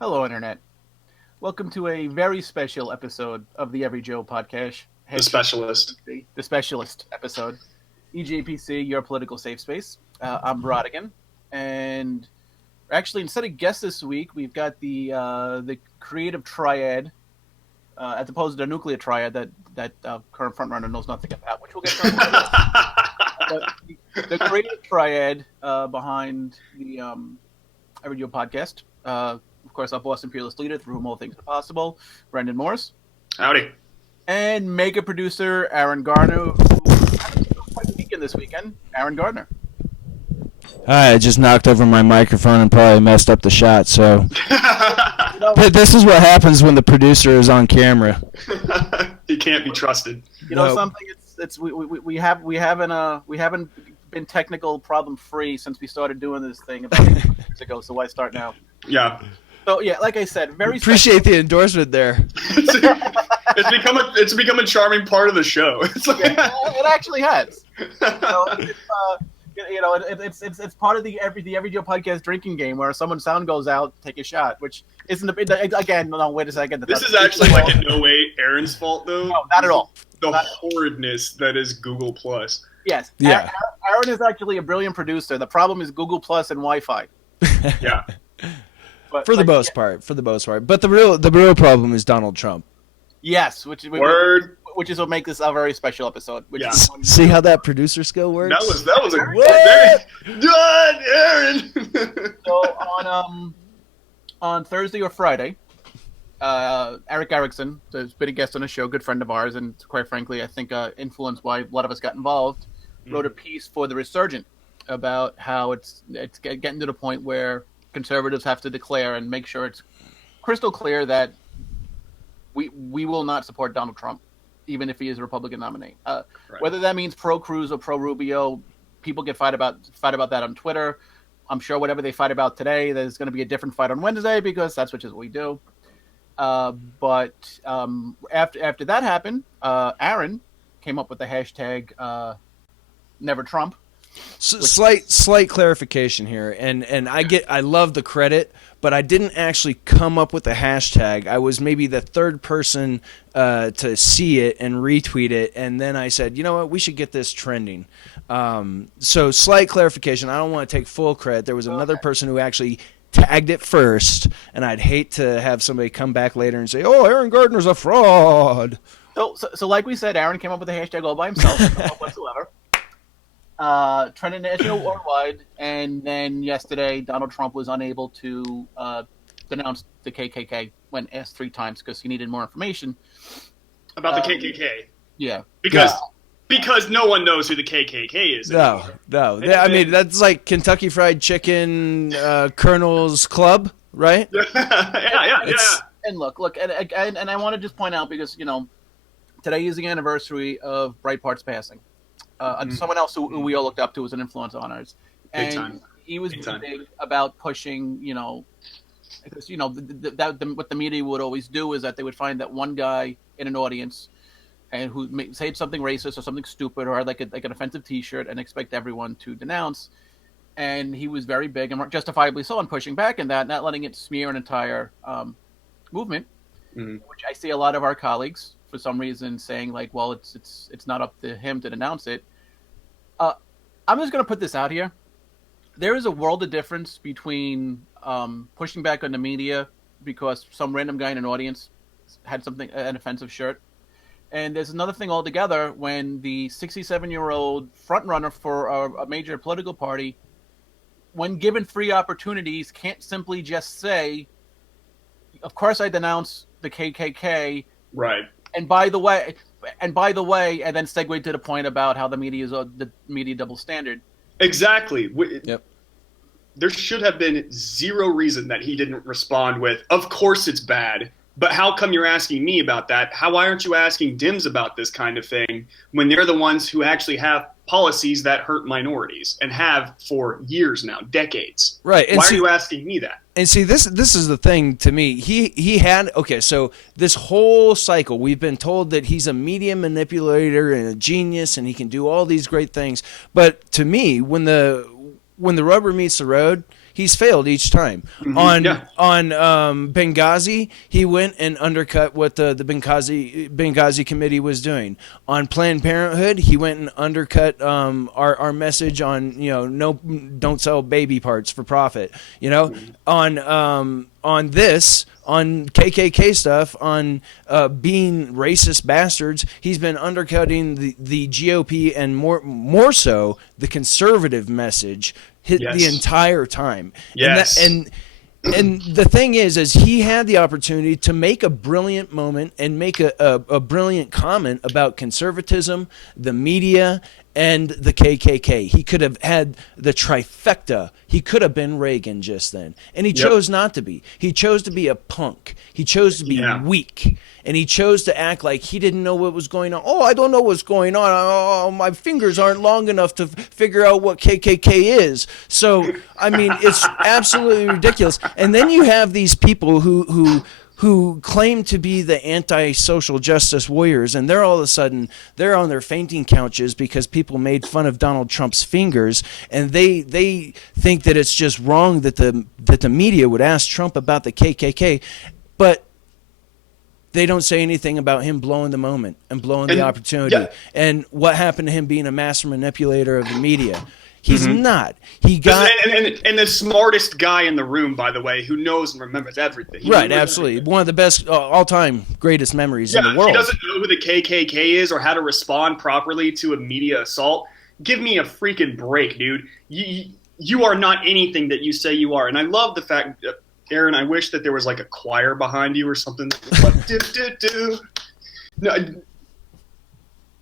Hello, Internet. Welcome to a very special episode of the EveryJoe Podcast. The specialist. The specialist episode. EJPC, your political safe space. I'm Brodigan. And actually, instead of guests this week, we've got the creative triad, as opposed to the nuclear triad that current frontrunner knows nothing about, which we'll get to. The creative triad behind the EveryJoe Podcast. Of course, our Boston Peerless leader, through whom all things are possible, Brendan Morse. Howdy. And mega producer Aaron Gardner, who had quite a weekend this weekend. Aaron Gardner. I just knocked over my microphone and probably messed up the shot, so... This is what happens when the producer is on camera. He can't be trusted. You know something? We haven't been technical problem free since we started doing this thing about 8 years ago. So why start now? Yeah. So yeah, like I said, very appreciate the endorsement there. It's become a charming part of the show. It actually has. It's part of the EveryJoe Podcast drinking game where someone's sound goes out, take a shot, which isn't again. No, wait a second. This is actually like in no way Aaron's fault though. No, not at all. The horridness that is Google Plus. Yes. Yeah. Aaron is actually a brilliant producer. The problem is Google Plus and Wi-Fi. Yeah. But, for the most part. But the real problem is Donald Trump. Yes, which is what makes this a very special episode. See how that producer skill works? That was a good Aaron. So on Thursday or Friday, Eric Erickson, who's been a guest on the show, good friend of ours, and quite frankly, I think influenced why a lot of us got involved, wrote a piece for the Resurgent about how it's getting to the point where conservatives have to declare and make sure it's crystal clear that we will not support Donald Trump, even if he is a Republican nominee. Right. Whether that means pro Cruz or pro Rubio, people get fight about that on Twitter. I'm sure whatever they fight about today, there's going to be a different fight on Wednesday because that's what we do. But after that happened, Aaron came up with the hashtag Never Trump. Slight clarification here, and I love the credit, but I didn't actually come up with the hashtag. I was maybe the third person to see it and retweet it, and then I said, you know what, we should get this trending. So slight clarification. I don't want to take full credit. There was another person who actually tagged it first, and I'd hate to have somebody come back later and say, "Oh, Aaron Gardner's a fraud." So like we said, Aaron came up with the hashtag all by himself, no whatsoever. Trending national worldwide, and then yesterday Donald Trump was unable to denounce the KKK when asked 3 times because he needed more information about the KKK. Yeah, because no one knows who the KKK is. No. I mean, that's like Kentucky Fried Chicken Colonel's Club, right? Yeah. And look, and I want to just point out because today is the anniversary of Breitbart's passing. Someone else who we all looked up to was an influence on ours, and he was big about pushing, because what the media would always do is that they would find that one guy in an audience, and who said something racist or something stupid or had like an offensive T-shirt, and expect everyone to denounce. And he was very big and justifiably so on pushing back in that, not letting it smear an entire movement, which I see a lot of our colleagues for some reason saying like, well, it's not up to him to denounce it. I'm just going to put this out here. There is a world of difference between pushing back on the media because some random guy in an audience had an offensive shirt. And there's another thing altogether when the 67-year-old frontrunner for a major political party, when given free opportunities, can't simply just say, of course I denounce the KKK. Right. And by the way, and then segue to the point about how the media is the media double standard. Exactly. Yep. There should have been zero reason that he didn't respond with, of course it's bad, but how come you're asking me about that? Why aren't you asking Dims about this kind of thing when they're the ones who actually have policies that hurt minorities and have for years now, decades? Right. And why are you asking me that? And see, this is the thing to me. He had, okay, so this whole cycle, we've been told that he's a media manipulator and a genius and he can do all these great things. But to me, when the rubber meets the road, He's failed each time. On Benghazi, he went and undercut what the Benghazi committee was doing. On Planned Parenthood, he went and undercut our message on, no, don't sell baby parts for profit. On this, on KKK stuff, on being racist bastards, he's been undercutting the GOP and more so the conservative message the entire time. Yes. And the thing is he had the opportunity to make a brilliant moment and make a brilliant comment about conservatism, the media, and the KKK. He could have had the trifecta. He could have been Reagan just then. And he chose not to be. He chose to be a punk. He chose to be weak. And he chose to act like he didn't know what was going on. Oh, I don't know what's going on. Oh, my fingers aren't long enough to figure out what KKK is. So, I mean, it's absolutely ridiculous. And then you have these people who claim to be the anti-social justice warriors, and they're all of a sudden they're on their fainting couches because people made fun of Donald Trump's fingers, and they think that it's just wrong that the media would ask Trump about the KKK, but they don't say anything about him blowing the moment and blowing the opportunity and what happened to him being a master manipulator of the media. He's not. He got and the smartest guy in the room, by the way, who knows and remembers everything. Right, absolutely. One of the best, all-time greatest memories in the world. He doesn't know who the KKK is or how to respond properly to a media assault. Give me a freaking break, dude. You are not anything that you say you are. And I love the fact, Aaron, I wish that there was like a choir behind you or something. Like, do. No,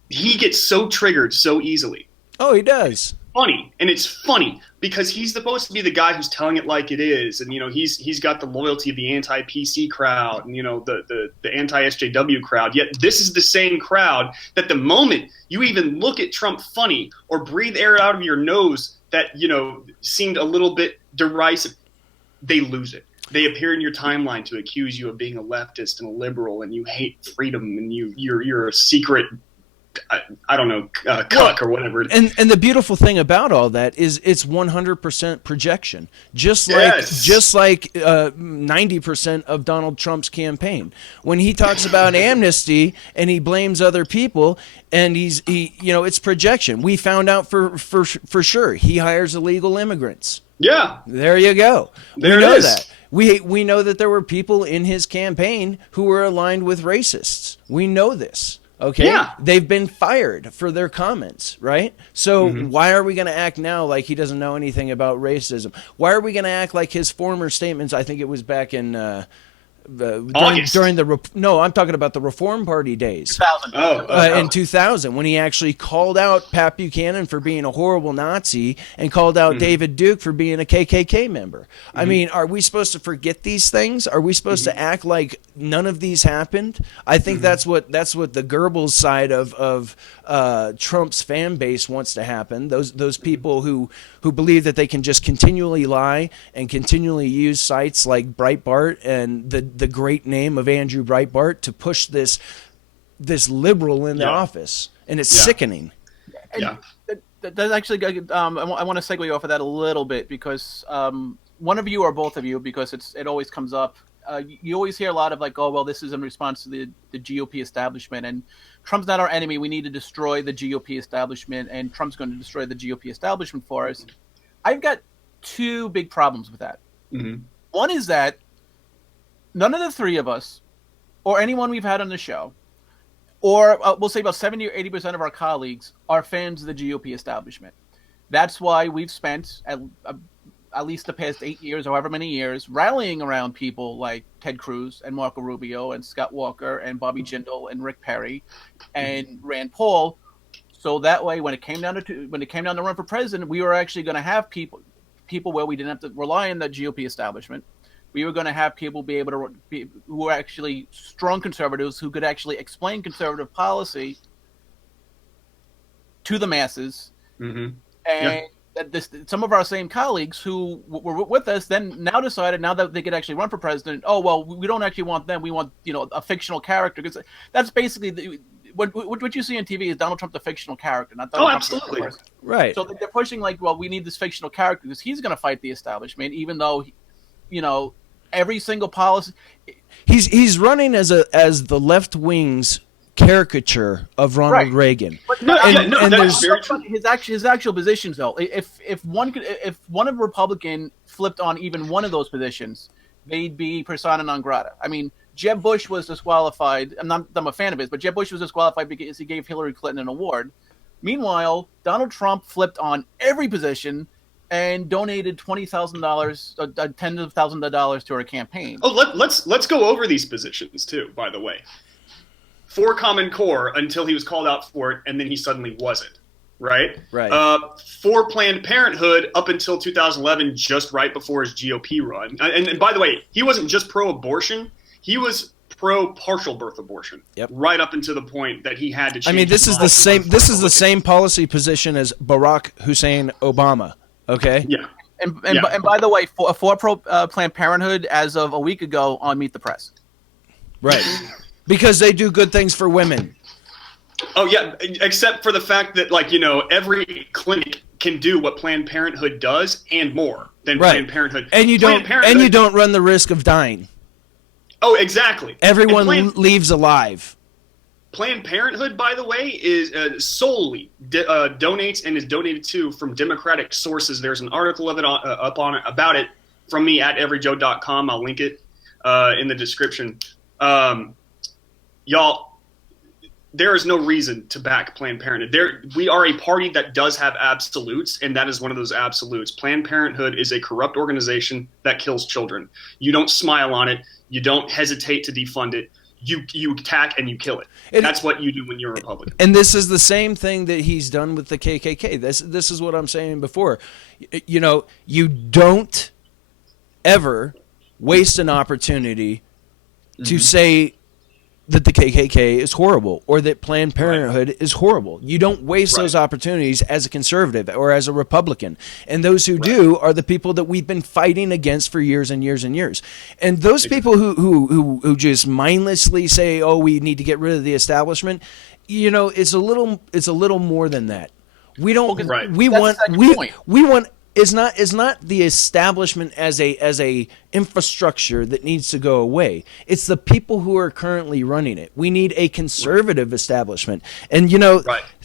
he gets so triggered so easily. Oh, he does. Funny, and it's funny because he's supposed to be the guy who's telling it like it is, and he's got the loyalty of the anti-PC crowd and the anti-SJW crowd. Yet this is the same crowd that the moment you even look at Trump funny or breathe air out of your nose that seemed a little bit derisive, they lose it. They appear in your timeline to accuse you of being a leftist and a liberal, and you hate freedom, and you're a secret. I don't know, cuck or whatever. And the beautiful thing about all that is it's 100% projection, just like 90% of Donald Trump's campaign. When he talks about amnesty and he blames other people, and it's projection. We found out for sure he hires illegal immigrants. Yeah, there you go. There we know it is. that. We know that there were people in his campaign who were aligned with racists. We know this. Okay, They've been fired for their comments, right? So why are we going to act now like he doesn't know anything about racism? Why are we going to act like his former statements, I think it was back in I'm talking about the Reform Party days. 2000. In 2000, when he actually called out Pat Buchanan for being a horrible Nazi and called out David Duke for being a KKK member. I mean, are we supposed to forget these things? Are we supposed to act like none of these happened? I think that's what the Goebbels side of Trump's fan base wants to happen. Those people who believe that they can just continually lie and continually use sites like Breitbart and the great name of Andrew Breitbart to push this liberal in the office, and it's sickening. That's actually I want to segue off of that a little bit because one of you or both of you, because it always comes up. You always hear a lot of like, oh well, this is in response to the GOP establishment, and Trump's not our enemy. We need to destroy the GOP establishment, and Trump's going to destroy the GOP establishment for us. I've got two big problems with that. One is that none of the three of us, or anyone we've had on the show, or we'll say about 70 or 80% of our colleagues are fans of the GOP establishment. That's why we've spent at least the past 8 years, however many years, rallying around people like Ted Cruz and Marco Rubio and Scott Walker and Bobby Jindal and Rick Perry and Rand Paul. So that way, when it came down to run for president, we were actually going to have people where we didn't have to rely on the GOP establishment. We were going to have people be able to who were actually strong conservatives who could actually explain conservative policy to the masses. And some of our same colleagues who were with us then now decided, now that they could actually run for president, oh well, we don't actually want them. We want a fictional character, because that's basically what you see on TV is Donald Trump the fictional character, not Donald Trump absolutely. the person. Right. So they're pushing we need this fictional character because he's going to fight the establishment, even though, every single policy. He's running as the left wing's caricature of Ronald Reagan. But that's very true. His actual positions, though, if one of Republican flipped on even one of those positions, they'd be persona non grata. I mean, Jeb Bush was disqualified. I'm a fan of his, but Jeb Bush was disqualified because he gave Hillary Clinton an award. Meanwhile, Donald Trump flipped on every position and donated $20,000, tens of thousands of dollars to her campaign. Oh, let's go over these positions too. By the way, for Common Core until he was called out for it, and then he suddenly wasn't. Right. For Planned Parenthood up until 2011, just right before his GOP run. And by the way, he wasn't just pro-abortion; he was pro-partial birth abortion. Yep. Right up until the point that he had to change. I mean, this is the same. This is the same policy position as Barack Hussein Obama. Okay. Yeah. And by the way, for Planned Parenthood as of a week ago on Meet the Press. Right. Because they do good things for women. Oh yeah, except for the fact that every clinic can do what Planned Parenthood does and more than Planned Parenthood. And you don't run the risk of dying. Oh, exactly. Everyone leaves alive. Planned Parenthood, by the way, is solely donates and is donated to from Democratic sources. There's an article of it about it from me at EveryJoe.com. I'll link it in the description. Y'all, there is no reason to back Planned Parenthood. We are a party that does have absolutes, and that is one of those absolutes. Planned Parenthood is a corrupt organization that kills children. You don't smile on it. You don't hesitate to defund it. You attack and you kill it. That's what you do when you're a Republican. And this is the same thing that he's done with the KKK. This is what I'm saying before. You don't ever waste an opportunity to say that the KKK is horrible or that Planned Parenthood is horrible. You don't waste those opportunities as a conservative or as a Republican. And those who do are the people that we've been fighting against for years and years and years. And those people who just mindlessly say, "Oh, we need to get rid of the establishment," it's a little more than that. We don't. We want. Is not the establishment as a infrastructure that needs to go away. It's the people who are currently running it. We need a conservative establishment. And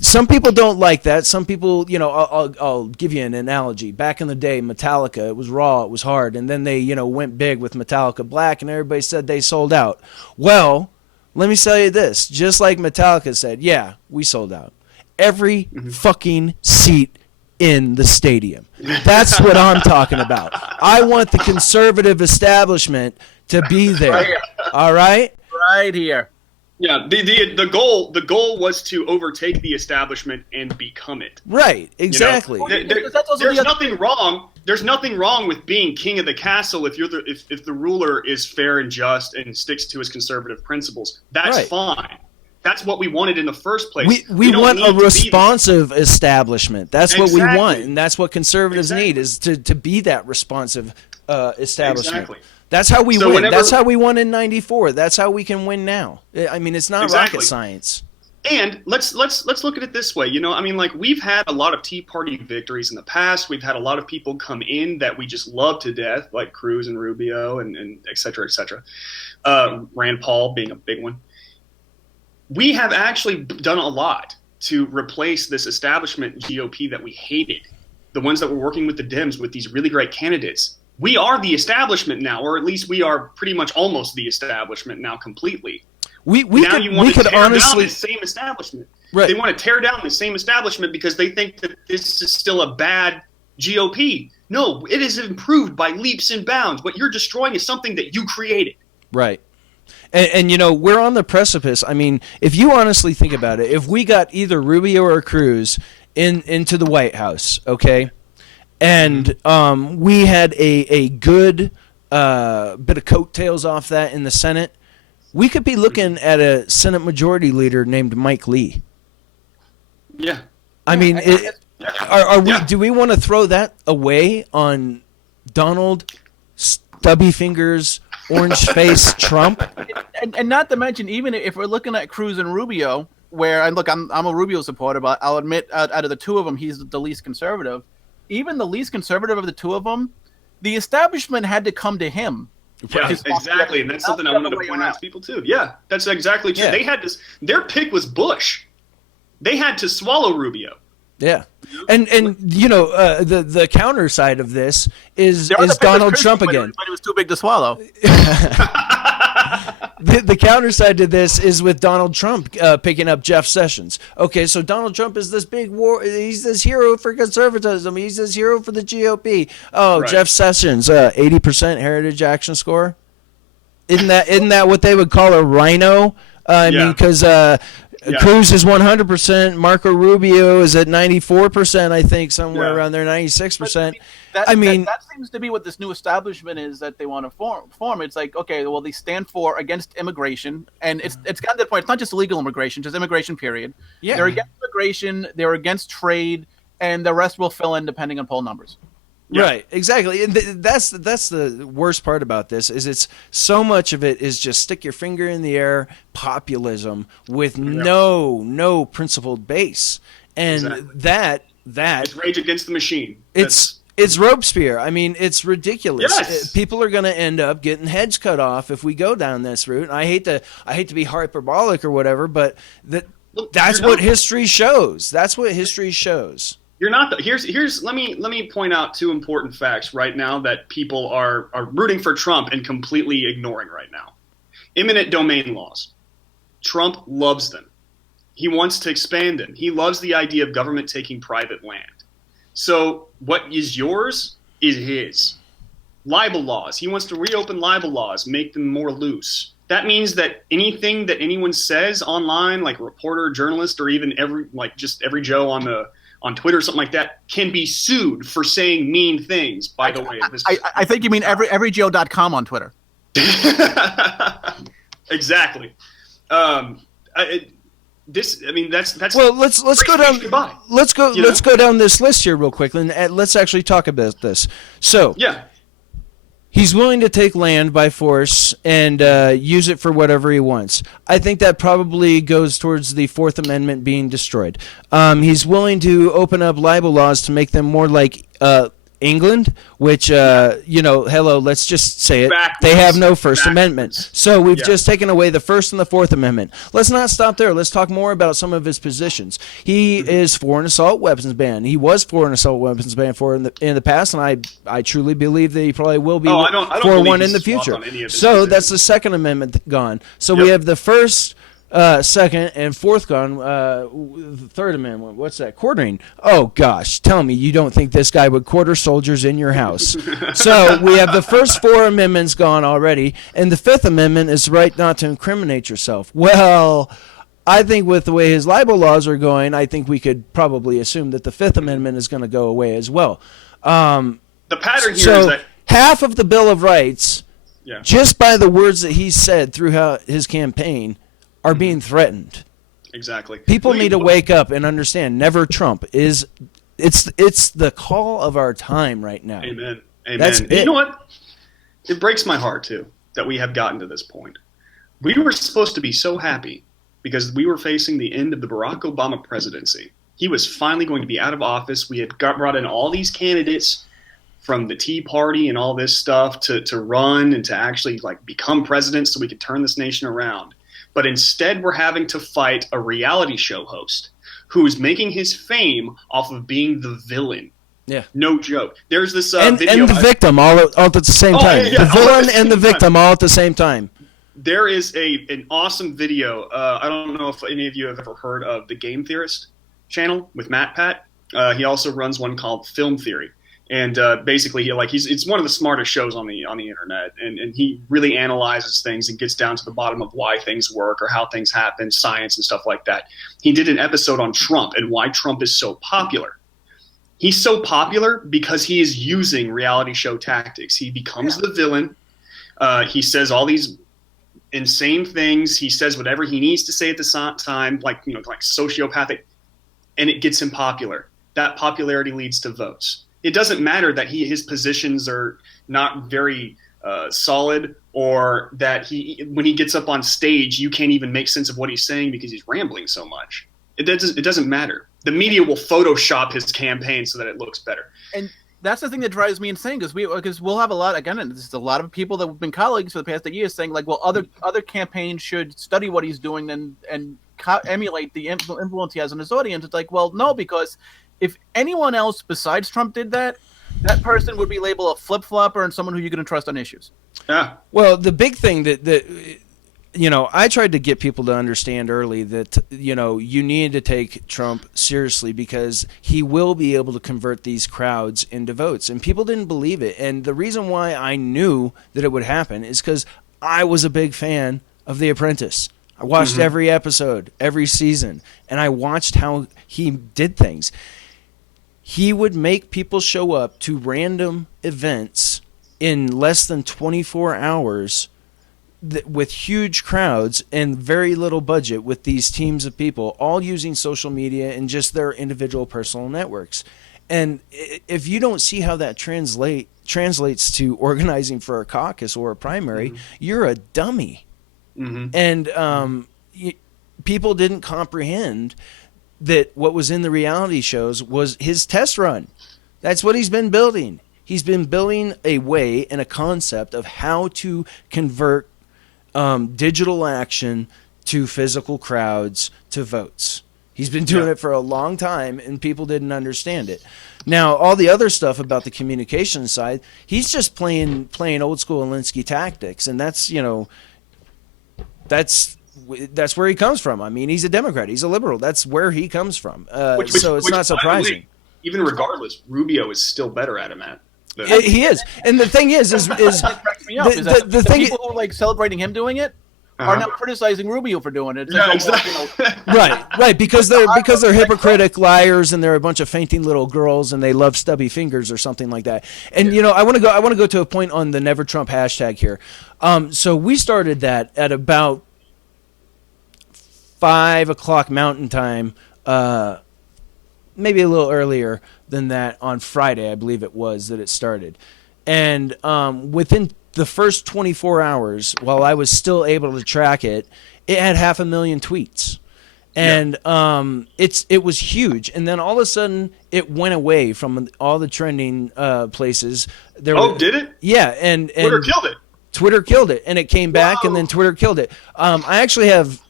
some people don't like that. Some people, I'll give you an analogy. Back in the day, Metallica, it was raw, it was hard, and then they, went big with Metallica Black, and everybody said they sold out. Well, let me tell you this. Just like Metallica said, yeah, we sold out. Every fucking seat in the stadium. That's what I'm talking about. I want the conservative establishment to be there. All right? Right here. Yeah, the goal was to overtake the establishment and become it. Right, exactly. There's nothing wrong. There's nothing wrong with being king of the castle if the ruler is fair and just and sticks to his conservative principles. That's fine. That's what we wanted in the first place. We want a responsive establishment. That's what we want, and that's what conservatives need, is to be that responsive establishment. Exactly. That's how we win. That's how we won in '94. That's how we can win now. I mean, it's not rocket science. And let's look at it this way. We've had a lot of Tea Party victories in the past. We've had a lot of people come in that we just love to death, like Cruz and Rubio and et cetera, et cetera. Rand Paul being a big one. We have actually done a lot to replace this establishment GOP that we hated, the ones that were working with the Dems with these really great candidates. We are the establishment now, or at least we are pretty much almost the establishment now completely. We could tear honestly down the same establishment. Right. They want to tear down the same establishment because they think that this is still a bad GOP. No, it is improved by leaps and bounds. What you're destroying is something that you created. Right. And we're on the precipice. I mean, if you honestly think about it, if we got either Rubio or Cruz into the White House, okay, and we had a good bit of coattails off that in the Senate, we could be looking at a Senate Majority Leader named Mike Lee. Yeah. I mean, do we want to throw that away on Donald Stubby Fingers, Orange Face Trump? And not to mention, even if we're looking at Cruz and Rubio, where, and look, I'm a Rubio supporter, but I'll admit, out of the two of them, he's the least conservative. Even the least conservative of the two of them, the establishment had to come to him. Yeah, exactly, and that's something I wanted to point out to people too. Yeah, that's exactly true. Yeah. They had this. Their pick was Bush. They had to swallow Rubio. Yeah, and the counter side of this is Donald Trump again. But it was too big to swallow. The counter side to this is with Donald Trump picking up Jeff Sessions. Okay, so Donald Trump is this big war. He's this hero for conservatism. He's this hero for the GOP. Oh, right. Jeff Sessions, 80% Heritage Action score. Isn't that what they would call a rhino? I mean, because Cruz is 100%. Marco Rubio is at 94%. I think somewhere around there, 96%. That seems to be what this new establishment is that they want to form. It's like, okay, well, they stand for against immigration, and it's gotten to the point. It's not just illegal immigration, just immigration. Period. Yeah, they're against immigration. They're against trade, and the rest will fill in depending on poll numbers. Yeah. Right, exactly, and that's the worst part about this is it's so much of it is just stick your finger in the air populism with no principled base, and that it's rage against the machine. It's Robespierre. I mean, it's ridiculous. Yes. People are going to end up getting heads cut off if we go down this route. And I hate to be hyperbolic or whatever, but that's what history shows. That's what history shows. You're not. Here's. Let me point out two important facts right now that people are rooting for Trump and completely ignoring right now. Eminent domain laws. Trump loves them. He wants to expand them. He loves the idea of government taking private land. So what is yours is his. Libel laws. He wants to reopen libel laws, make them more loose. That means that anything that anyone says online, like a reporter, journalist, or even every Joe on Twitter or something like that, can be sued for saying mean things. By the way, I think you mean EveryJoe.com on Twitter. Exactly. That's well. Let's go down. Let's go down this list here real quick, and let's actually talk about this. So he's willing to take land by force and use it for whatever he wants. I think that probably goes towards the Fourth Amendment being destroyed. He's willing to open up libel laws to make them more like England, which, let's just say it. They have no First Amendment. So we've just taken away the First and the Fourth Amendment. Let's not stop there. Let's talk more about some of his positions. He is for an assault weapons ban. He was for an assault weapons ban in the past, and I truly believe that he probably will be for one in the future. So that's the Second Amendment gone. So we have the First, Second, and Fourth gone. Third Amendment. What's that? Quartering. Oh gosh, tell me you don't think this guy would quarter soldiers in your house? So we have the first four amendments gone already, and the Fifth Amendment is the right not to incriminate yourself. Well, I think with the way his libel laws are going, I think we could probably assume that the Fifth Amendment is going to go away as well. The pattern here is that half of the Bill of Rights, just by the words that he said throughout his campaign, are being threatened. Exactly. People need to wake up and understand. Never Trump it's the call of our time right now. Amen. That's it. You know what? It breaks my heart too that we have gotten to this point. We were supposed to be so happy because we were facing the end of the Barack Obama presidency. He was finally going to be out of office. We had brought in all these candidates from the Tea Party and all this stuff to run and to actually become president so we could turn this nation around. But instead, we're having to fight a reality show host who is making his fame off of being the villain. Yeah. No joke. There's this video. And the victim all at the same time. Yeah. The villain and the victim all at the same time. There is an awesome video. I don't know if any of you have ever heard of the Game Theorist channel with Matt Pat. He also runs one called Film Theory. And basically, it's one of the smartest shows on the internet, and he really analyzes things and gets down to the bottom of why things work or how things happen, science and stuff like that. He did an episode on Trump and why Trump is so popular. He's so popular because he is using reality show tactics. He becomes the villain. He says all these insane things. He says whatever he needs to say at the time, like sociopathic, and it gets him popular. That popularity leads to votes. It doesn't matter that his positions are not very solid or that when he gets up on stage, you can't even make sense of what he's saying because he's rambling so much. It doesn't matter. The media will Photoshop his campaign so that it looks better. And that's the thing that drives me insane because we'll have a lot, again, and this is a lot of people that have been colleagues for the past 8 years saying, like, well, other campaigns should study what he's doing and emulate the influence he has on his audience. It's like, well, no, because if anyone else besides Trump did that, that person would be labeled a flip-flopper and someone who you're going to trust on issues. Yeah. Well, the big thing that I tried to get people to understand early that, you need to take Trump seriously because he will be able to convert these crowds into votes. And people didn't believe it. And the reason why I knew that it would happen is because I was a big fan of The Apprentice. I watched every episode, every season, and I watched how he did things. He would make people show up to random events in less than 24 hours with huge crowds and very little budget with these teams of people, all using social media and just their individual personal networks. And if you don't see how that translates to organizing for a caucus or a primary, you're a dummy. And people didn't comprehend that what was in the reality shows was his test run. That's what he's been building. He's been building a way and a concept of how to convert digital action to physical crowds to votes. He's been doing it for a long time, and people didn't understand it. Now, all the other stuff about the communication side, he's just playing old school Alinsky tactics, and that's where he comes from. I mean, he's a Democrat. He's a liberal. That's where he comes from. So it's not surprising. Even regardless, Rubio is still better at him at. He is. And the thing is the thing people who like celebrating him doing it are now criticizing Rubio for doing it. Exactly. Right, because they're hypocritic liars and they're a bunch of fainting little girls and they love stubby fingers or something like that. And I want to go to a point on the Never Trump hashtag here. So we started that at about 5:00 Mountain Time, maybe a little earlier than that on Friday, I believe it was that it started. And within the first 24 hours, while I was still able to track it, it had 500,000 tweets. And it was huge. And then all of a sudden, it went away from all the trending places. Did it? Yeah. And Twitter killed it. Twitter killed it. And it came back, and then Twitter killed it. I actually have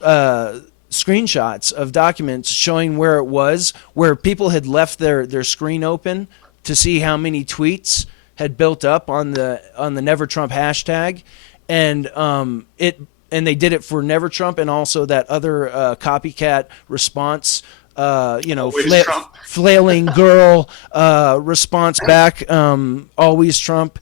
screenshots of documents showing where it was, where people had left their screen open to see how many tweets had built up on the Never Trump hashtag, and they did it for Never Trump and also that other copycat response, flailing girl response back, always Trump,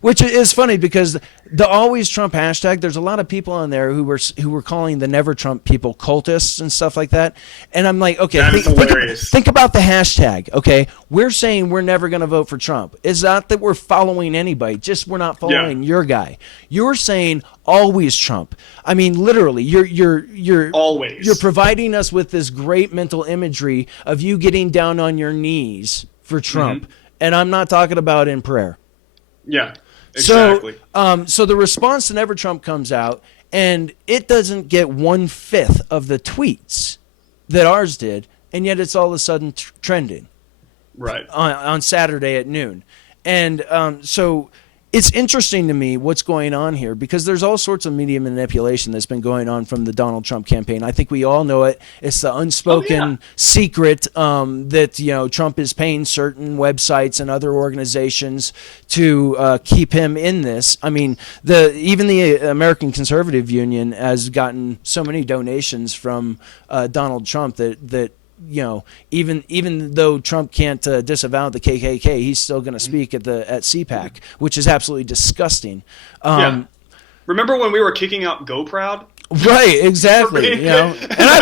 which is funny because the Always Trump hashtag, there's a lot of people on there who were calling the Never Trump people cultists and stuff like that. And I'm like, okay, think about the hashtag, okay? We're saying we're never going to vote for Trump. It's not that we're following anybody, just we're not following your guy. You're saying always Trump. I mean, literally, you're always. You're providing us with this great mental imagery of you getting down on your knees for Trump. And I'm not talking about in prayer. Yeah. Exactly. So the response to Never Trump comes out, and it doesn't get 1/5 of the tweets that ours did, and yet it's all of a sudden trending. Right. On Saturday at noon. And so it's interesting to me what's going on here because there's all sorts of media manipulation that's been going on from the Donald Trump campaign. I think we all know it. It's the unspoken secret that Trump is paying certain websites and other organizations to keep him in this. I mean, even the American Conservative Union has gotten so many donations from Donald Trump that even though Trump can't disavow the KKK, he's still going to speak at CPAC, which is absolutely disgusting. Remember when we were kicking out Go Proud? Right, exactly. And I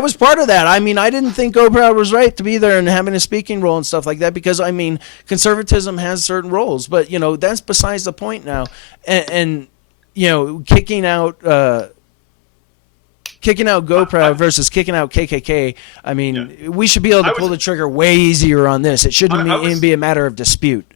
was part of that. I mean, I didn't think Go Proud was right to be there and having a speaking role and stuff like that because, I mean, conservatism has certain roles, but that's besides the point now. And kicking out Go Proud versus kicking out KKK, I mean, we should be able to pull the trigger way easier on this. It shouldn't even be a matter of dispute.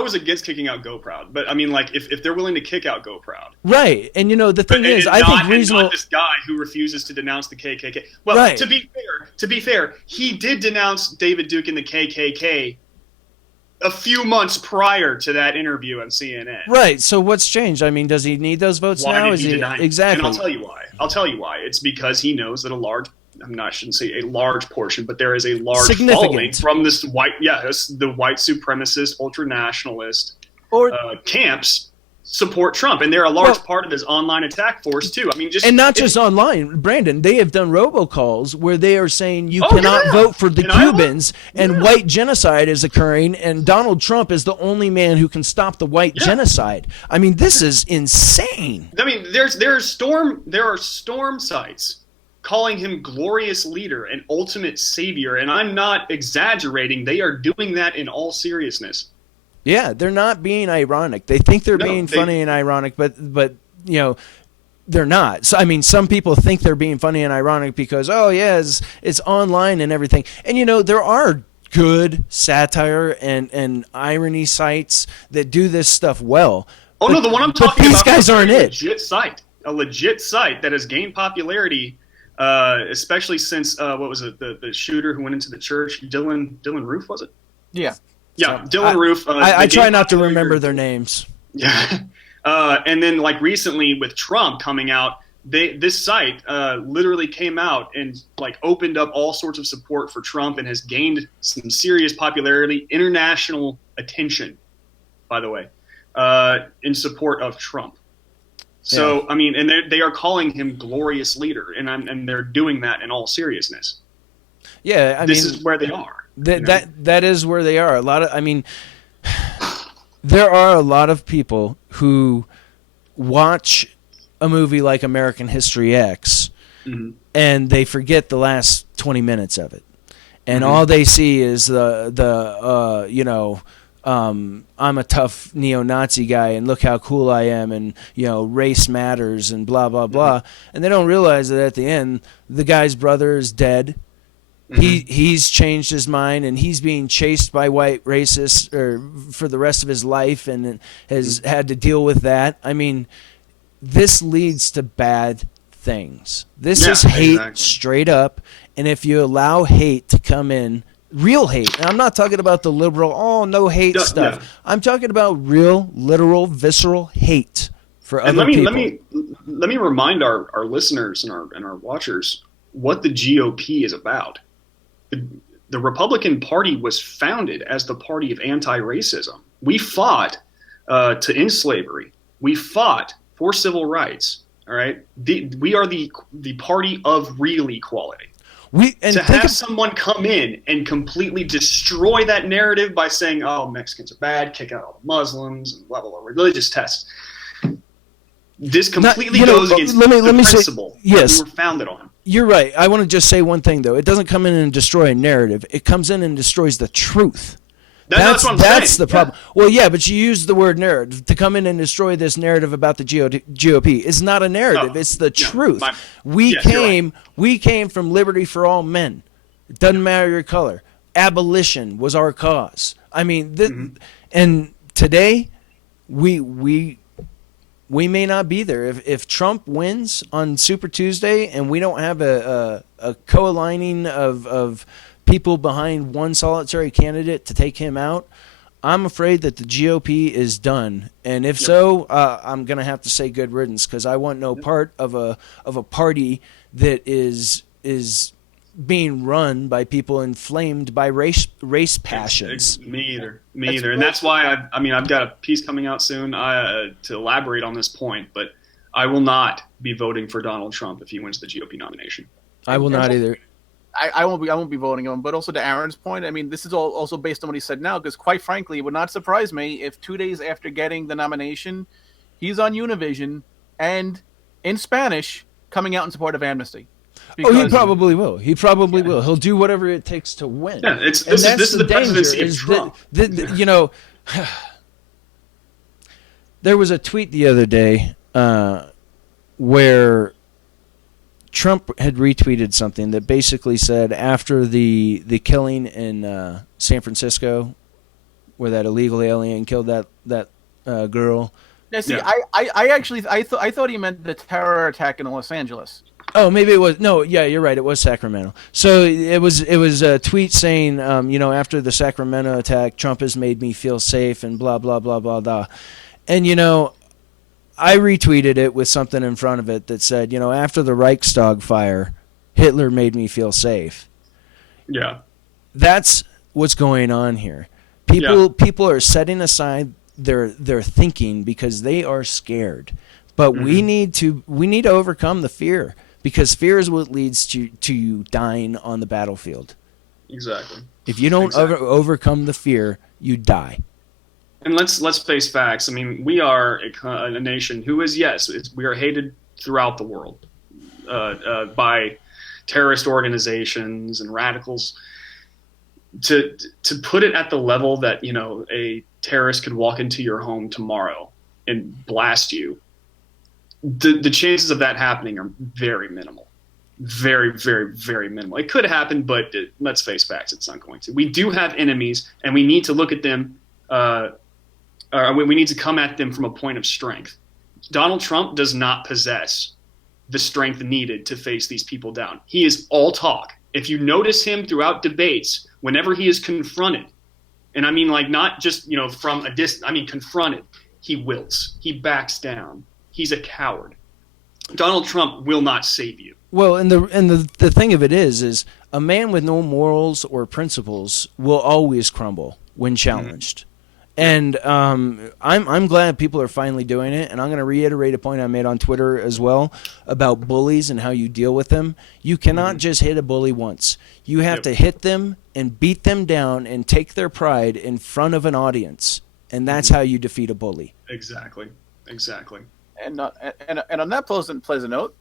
was against kicking out Go Proud, but I mean, like, if they're willing to kick out Go Proud, right? And the thing is, I think reasonable. Not this guy who refuses to denounce the KKK. Well, right. To be fair, he did denounce David Duke and the KKK a few months prior to that interview on CNN. Right. So what's changed? I mean, does he need those votes now? Did he deny it? Exactly? And I'll tell you why. It's because he knows that I shouldn't say a large portion, but there is a large following from this the white supremacist, ultra-nationalist camps support Trump, and they're a large part of his online attack force too. I mean, just online, Brandon. They have done robocalls where they are saying you cannot vote for the Cubans, and white genocide is occurring, and Donald Trump is the only man who can stop the white genocide. I mean, this is insane. I mean, there are storm sites calling him glorious leader and ultimate savior, and I'm not exaggerating. They are doing that in all seriousness. Yeah, they're not being ironic. They think they're being funny and ironic, but they're not. So I mean, some people think they're being funny and ironic because it's online and everything. And there are good satire and irony sites that do this stuff well. Oh no, the one I'm talking about. These guys aren't it. A legit site that has gained popularity, especially since what was it? The shooter who went into the church, Dylan Roof, was it? Yeah. Yeah, Dylan Roof. I try not to remember their names. Yeah, and then like recently with Trump coming out, this site literally came out and like opened up all sorts of support for Trump and has gained some serious popularity, international attention, by the way, in support of Trump. So I mean, and they are calling him glorious leader, and they're doing that in all seriousness. Yeah, this is where they are. That is where they are. There are a lot of people who watch a movie like American History X, and they forget the last 20 minutes of it, and all they see is I'm a tough neo-Nazi guy, and look how cool I am, and race matters, and blah blah blah, and they don't realize that at the end the guy's brother is dead. He's changed his mind, and he's being chased by white racists for the rest of his life, and has had to deal with that. I mean, this leads to bad things. This is hate straight up, and if you allow hate to come in, real hate, and I'm not talking about the liberal, no hate stuff. Yeah. I'm talking about real, literal, visceral hate for other people. Let me remind our listeners and our watchers what the GOP is about. The Republican Party was founded as the party of anti-racism. We fought to end slavery. We fought for civil rights. All right, we are the party of real equality. To have someone come in and completely destroy that narrative by saying, "Oh, Mexicans are bad, kick out all the Muslims," and blah blah blah, religious tests. This completely goes against the principle that we were founded on. You're right. I want to just say one thing, though. It doesn't come in and destroy a narrative. It comes in and destroys the truth. That's what I'm saying. The problem. Yeah. Well, yeah, but you use the word narrative to come in and destroy this narrative about the GOP. It's not a narrative. It's the truth. We came from liberty for all men. It doesn't matter your color. Abolition was our cause. I mean, and today we may not be there. If Trump wins on Super Tuesday and we don't have a co-aligning of people behind one solitary candidate to take him out, I'm afraid that the GOP is done. And if so, I'm going to have to say good riddance, because I want no part of a party that is being run by people inflamed by race passions. Me either. And that's why I've got a piece coming out soon to elaborate on this point, but I will not be voting for Donald Trump if he wins the GOP nomination. I will not either. I won't be voting him. But also to Aaron's point, I mean, this is all also based on what he said now, because quite frankly, it would not surprise me if 2 days after getting the nomination, he's on Univision and in Spanish coming out in support of amnesty. He probably will. Will. He'll do whatever it takes to win. Yeah, this is the presidency of Trump. There was a tweet the other day where Trump had retweeted something that basically said, after the killing in San Francisco where that illegal alien killed that girl. Yeah, see, yeah. I actually thought he meant the terror attack in Los Angeles. Oh, maybe it was. No, yeah, you're right. It was Sacramento. So it was a tweet saying, after the Sacramento attack, Trump has made me feel safe and blah, blah, blah, blah, blah. And, I retweeted it with something in front of it that said, after the Reichstag fire, Hitler made me feel safe. Yeah. That's what's going on here. People are setting aside their thinking because they are scared. But we need to overcome the fear. Because fear is what leads to you dying on the battlefield. Exactly. If you don't overcome the fear, you die. And let's face facts. I mean, we are a nation who is, we are hated throughout the world by terrorist organizations and radicals. To put it at the level that a terrorist could walk into your home tomorrow and blast you. The chances of that happening are very minimal. Very, very, very minimal. It could happen, but let's face facts, it's not going to. We do have enemies, and we need to look at them, we need to come at them from a point of strength. Donald Trump does not possess the strength needed to face these people down. He is all talk. If you notice him throughout debates, whenever he is confronted, and I mean not just from a distance, I mean confronted, he wilts. He backs down. He's a coward. Donald Trump will not save you. Well, and the thing of it is a man with no morals or principles will always crumble when challenged. And I'm glad people are finally doing it. And I'm going to reiterate a point I made on Twitter as well about bullies and how you deal with them. You cannot just hit a bully once. You have to hit them and beat them down and take their pride in front of an audience. And that's how you defeat a bully. Exactly. And on that pleasant note,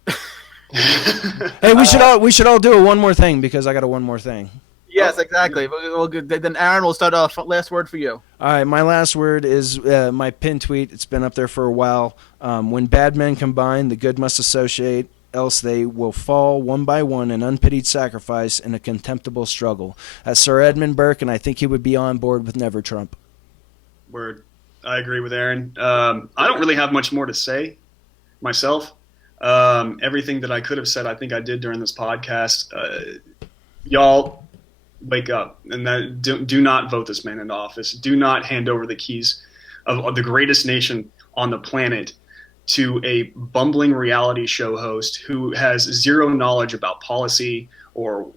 hey, we should all do a one more thing because I got a one more thing. Yes, exactly. Well, good. Then Aaron will start off. Last word for you. All right, my last word is my pinned tweet. It's been up there for a while. When bad men combine, the good must associate, else they will fall one by one in unpitied sacrifice in a contemptible struggle. That's Sir Edmund Burke, and I think he would be on board with Never Trump. Word. I agree with Aaron. I don't really have much more to say myself. Everything that I could have said, I think I did during this podcast. Y'all, wake up and do not vote this man into office. Do not hand over the keys of the greatest nation on the planet to a bumbling reality show host who has zero knowledge about policy or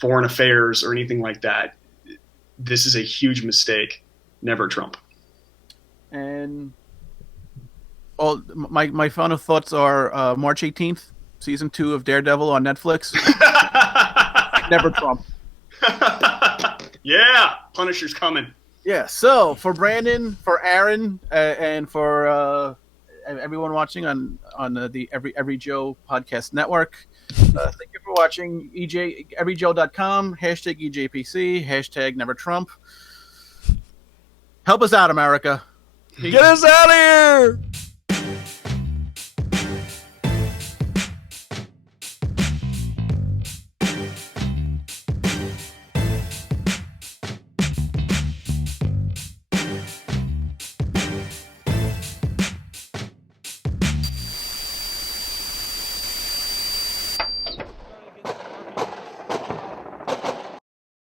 foreign affairs or anything like that. This is a huge mistake. Never Trump. And my final thoughts are March 18th, season 2 of Daredevil on Netflix. Never Trump. Yeah, Punisher's coming. Yeah. So for Brandon, for Aaron, and for everyone watching on the EveryJoe Podcast Network, thank you for watching. EveryJoe.com, #EJPC, #NeverTrump. Help us out, America. Get us out of here!